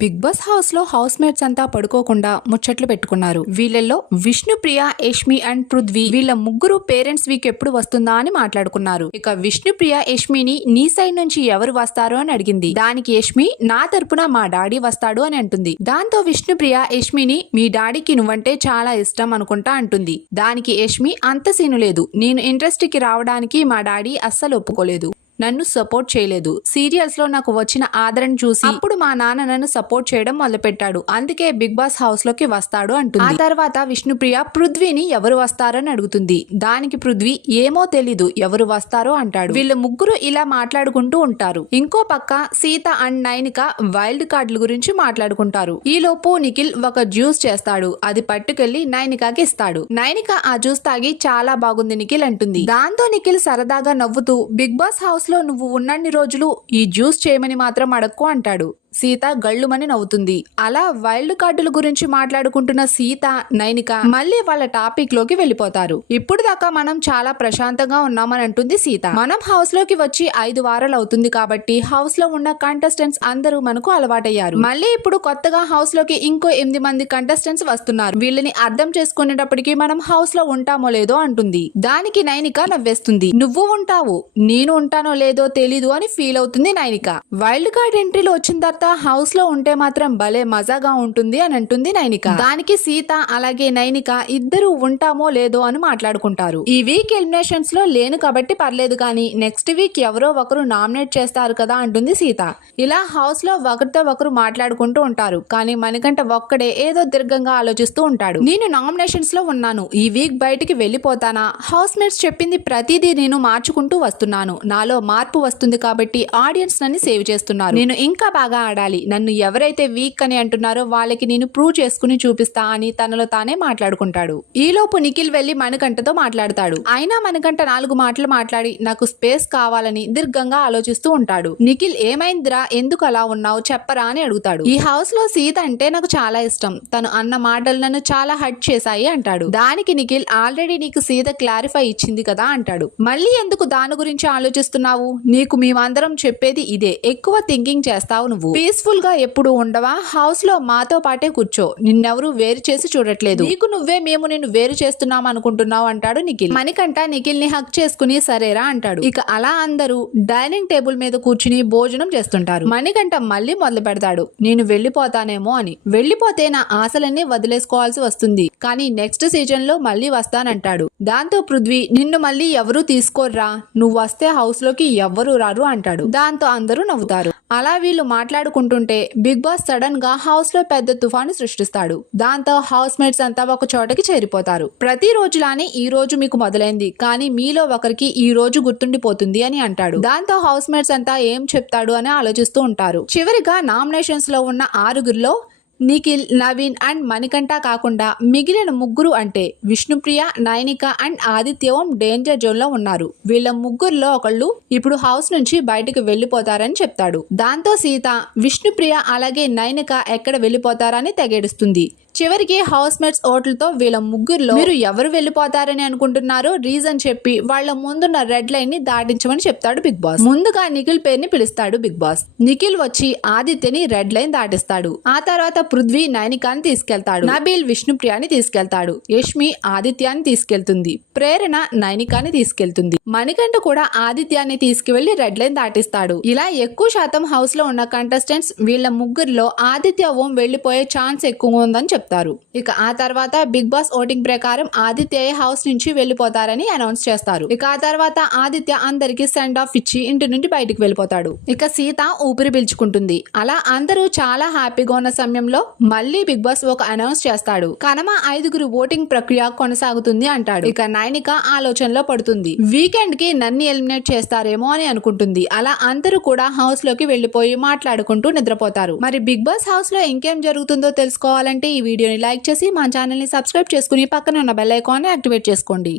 Big boss house లో house mates అంతా పడుకోకుండా ముచ్చట్లు పెట్టుకున్నారు. వీళ్ళల్లో విష్ణుప్రియ, యష్మి అండ్ పృథ్వీ వీళ్ళ ముగ్గురు పేరెంట్స్ వీక్ ఎప్పుడు వస్తుందా అని మాట్లాడుకున్నారు. ఇక విష్ణుప్రియ యష్మిని నీ సైడ్ నుంచి ఎవరు వస్తారు అని అడిగింది. దానికి యష్మి నా తరపున మా డాడీ వస్తాడు అని అంటుంది. దాంతో విష్ణుప్రియ యష్మిని మీ డాడీకి నువ్వంటే చాలా ఇష్టం అనుకుంటా అంటుంది. దానికి యష్మి అంత సీను లేదు, నేను ఇండస్ట్రీకి రావడానికి మా డాడీ అస్సలు ఒప్పుకోలేదు, నన్ను సపోర్ట్ చేయలేదు. సీరియల్స్ లో నాకు వచ్చిన ఆదరణ చూసి అప్పుడు మా నాన్న నన్ను సపోర్ట్ చేయడం మొదలుపెట్టాడు, అందుకే బిగ్ బాస్ హౌస్ లోకి వస్తాడు అంటుంది. ఆ తర్వాత విష్ణుప్రియ పృథ్వీని ఎవరు వస్తారని అడుగుతుంది. దానికి పృథ్వీ ఏమో తెలీదు, ఎవరు వస్తారో అంటాడు. వీళ్ళు ముగ్గురు ఇలా మాట్లాడుకుంటూ ఉంటారు. ఇంకో పక్క సీత అండ్ నైనిక వైల్డ్ కార్డుల గురించి మాట్లాడుకుంటారు. ఈ లోపు నిఖిల్ ఒక జ్యూస్ చేస్తాడు. అది పట్టుకెళ్లి నైనికకి ఇస్తాడు. నైనిక ఆ జ్యూస్ తాగి చాలా బాగుంది నిఖిల్ అంటుంది. దాంతో నిఖిల్ సరదాగా నవ్వుతూ బిగ్ బాస్ హౌస్ లో నువ్వు ఉన్నన్ని రోజులు ఈ జ్యూస్ చేయమని మాత్రం అడక్కు అంటాడు. సీత గళ్ళుమని నవ్వుతుంది. అలా వైల్డ్ కార్డుల గురించి మాట్లాడుకుంటున్న సీత, నైనిక మళ్ళీ వాళ్ళ టాపిక్ లోకి వెళ్ళిపోతారు. ఇప్పుడు దాకా మనం చాలా ప్రశాంతంగా ఉన్నామని అంటుంది సీత. మనం హౌస్ లోకి వచ్చి 5 వారాలు అవుతుంది కాబట్టి హౌస్ లో ఉన్న కంటెస్టెంట్స్ అందరూ మనకు అలవాటయ్యారు. మళ్ళీ ఇప్పుడు కొత్తగా హౌస్ లోకి ఇంకో 8 మంది కంటెస్టెంట్స్ వస్తున్నారు. వీళ్ళని అర్థం చేసుకునేటప్పటికి మనం హౌస్ లో ఉంటామో లేదో అంటుంది. దానికి నైనిక నవ్వేస్తుంది. నువ్వు ఉంటావు, నేను ఉంటానో లేదో తెలీదు అని ఫీల్ అవుతుంది నైనిక. వైల్డ్ కార్డ్ ఎంట్రీలో వచ్చిన తర్వాత హౌస్ లో ఉంటే మాత్రం భలే మజాగా ఉంటుంది అని అంటుంది నైనిక. దానికి సీత అలాగే నైనిక ఇద్దరు ఉంటామో లేదో అని మాట్లాడుకుంటారు. ఈ వీక్ ఎలిమినేషన్స్ లో లేను కాబట్టి పర్లేదు, కానీ నెక్స్ట్ వీక్ ఎవరో ఒకరు నామినేట్ చేస్తారు కదా అంటుంది సీత. ఇలా హౌస్ లో ఒకరితో ఒకరు మాట్లాడుకుంటూ ఉంటారు. కానీ మణికంఠ ఒక్కడే ఏదో దీర్ఘంగా ఆలోచిస్తూ ఉంటాడు. నేను నామినేషన్స్ లో ఉన్నాను, ఈ వీక్ బయటికి వెళ్ళిపోతానా? హౌస్ మేట్స్ చెప్పింది ప్రతిదీ నేను మార్చుకుంటూ వస్తున్నాను. నాలో మార్పు వస్తుంది కాబట్టి ఆడియన్స్ నన్ను సేవ్ చేస్తున్నారు. నేను ఇంకా బాగా ఆడాలి. నన్ను ఎవరైతే వీక్ అని అంటున్నారో వాళ్ళకి నేను ప్రూవ్ చేసుకుని చూపిస్తా అని తనలో తానే మాట్లాడుకుంటాడు. ఈలోపు నిఖిల్ వెళ్లి మణికంఠతో మాట్లాడతాడు. అయినా మణికంఠ 4 మాటలు మాట్లాడి నాకు స్పేస్ కావాలని దీర్ఘంగా ఆలోచిస్తూ ఉంటాడు. నిఖిల్ ఏమైందిరా, ఎందుకు అలా ఉన్నావు చెప్పరా అని అడుగుతాడు. ఈ హౌస్ లో సీత అంటే నాకు చాలా ఇష్టం, తను అన్న మాటలు నన్ను చాలా హర్ట్ చేశాయి అంటాడు. దానికి నిఖిల్ ఆల్రెడీ నీకు సీత క్లారిఫై ఇచ్చింది కదా అంటాడు. మళ్ళీ ఎందుకు దాని గురించి ఆలోచిస్తున్నావు? నీకు మేమందరం చెప్పేది ఇదే, ఎక్కువ థింకింగ్ చేస్తావు. నువ్వు పీస్ఫుల్ గా ఎప్పుడు ఉండవా? హౌస్ లో మాతో పాటే కూర్చో, నిన్నెవరు వేరు చేసి చూడట్లేదు, నీకు నువ్వే మేము నిన్ను వేరు చేస్తున్నాం అనుకుంటున్నావు అంటాడు నిఖిల్. మణికంఠ నిఖిల్ ని హక్ చేసుకుని సరేరా అంటాడు. ఇక అలా అందరూ డైనింగ్ టేబుల్ మీద కూర్చుని భోజనం చేస్తుంటారు. మణికంఠ మళ్ళీ మొదలు పెడతాడు, నేను వెళ్ళిపోతానేమో అని. వెళ్ళిపోతే నా ఆశలన్నీ వదిలేసుకోవాల్సి వస్తుంది, కానీ నెక్స్ట్ సీజన్ లో మళ్ళీ వస్తానంటాడు. దాంతో పృథ్వీ నిన్ను మళ్ళీ ఎవరూ తీసుకోర్రా, నువ్వు వస్తే హౌస్ లోకి ఎవ్వరూ రారు అంటాడు. దాంతో అందరూ నవ్వుతారు. అలా వీళ్ళు మాట్లాడుకుంటుంటే బిగ్ బాస్ సడన్ గా హౌస్ లో పెద్ద తుఫాను సృష్టిస్తాడు. దాంతో హౌస్ మేట్స్ అంతా ఒక చోటకి చేరిపోతారు. ప్రతి రోజులానే ఈ రోజు మీకు మొదలైంది, కానీ మీలో ఒకరికి ఈ రోజు గుర్తుండిపోతుంది అని అంటాడు. దాంతో హౌస్ మేట్స్ అంతా ఏం చెప్తాడు అని ఆలోచిస్తూ ఉంటారు. చివరిగా నామినేషన్స్ లో ఉన్న 6గురిలో నిఖిల్, నవీన్ అండ్ మణికంఠ కాకుండా మిగిలిన 3 అంటే Vishnupriya, Nainika and Aditya danger zone లో ఉన్నారు. వీళ్ళ 3లో ఒకళ్ళు ఇప్పుడు హౌస్ నుంచి బయటకు వెళ్లిపోతారని చెప్తాడు. దాంతో సీత, విష్ణుప్రియ అలాగే నైనిక ఎక్కడ వెళ్లిపోతారని తెగేడుస్తుంది. చివరికి హౌస్ మేట్స్ ఓట్లతో వీళ్ళ 3లో మీరు ఎవరు వెళ్లిపోతారని అనుకుంటున్నారో రీజన్ చెప్పి వాళ్ళ ముందున్న రెడ్ లైన్ ని దాటించమని చెప్తాడు బిగ్ బాస్. ముందుగా నిఖిల్ పేరుని పిలుస్తాడు బిగ్ బాస్. నిఖిల్ వచ్చి ఆదిత్యని రెడ్ లైన్ దాటిస్తాడు. ఆ తర్వాత పృథ్వీ నైనికాని తీసుకెళ్తాడు. నబీల్ విష్ణుప్రియాని తీసుకెళ్తాడు. యష్మి ఆదిత్యాన్ని తీసుకెళ్తుంది. ప్రేరణ నైనికాని తీసుకెళ్తుంది. మణికంఠ కూడా ఆదిత్యాన్ని తీసుకువెళ్లి రెడ్ లైన్ దాటిస్తాడు. ఇలా ఎక్కువ శాతం హౌస్ లో ఉన్న కంటెస్టెంట్స్ వీళ్ళ 3లో ఆదిత్య ఓం వెళ్లిపోయే ఛాన్స్ ఎక్కువ ఉందని చెప్తారు. ఇక ఆ తర్వాత బిగ్ బాస్ ఓటింగ్ ప్రకారం ఆదిత్య హౌస్ నుంచి వెళ్లిపోతారని అనౌన్స్ చేస్తారు. ఇక ఆ తర్వాత ఆదిత్య అందరికి సెండ్ ఆఫ్ ఇచ్చి ఇంటి నుండి బయటికి వెళ్లిపోతాడు. ఇక సీత ఊపిరి పీల్చుకుంటుంది. అలా అందరూ చాలా హ్యాపీగా ఉన్న సమయంలో మళ్ళీ బిగ్ బాస్ ఒక అనౌన్స్ చేస్తాడు. కనమ 5గురు ఓటింగ్ ప్రక్రియ కొనసాగుతుంది అంటాడు. ఇక నైనిక ఆలోచనలో పడుతుంది. వీకెండ్ కి నన్ను ఎలిమినేట్ చేస్తారేమో అని అనుకుంటుంది. అలా అందరూ కూడా హౌస్ లోకి వెళ్లిపోయి మాట్లాడుకుంటూ నిద్రపోతారు. మరి బిగ్ బాస్ హౌస్ లో ఇంకేం జరుగుతుందో తెలుసుకోవాలంటే ఈ వీడియోని లైక్ చేసి మా ఛానల్ ని సబ్స్క్రైబ్ చేసుకుని పక్కన ఉన్న బెల్ ఐకాన్ ని యాక్టివేట్ చేసుకోండి.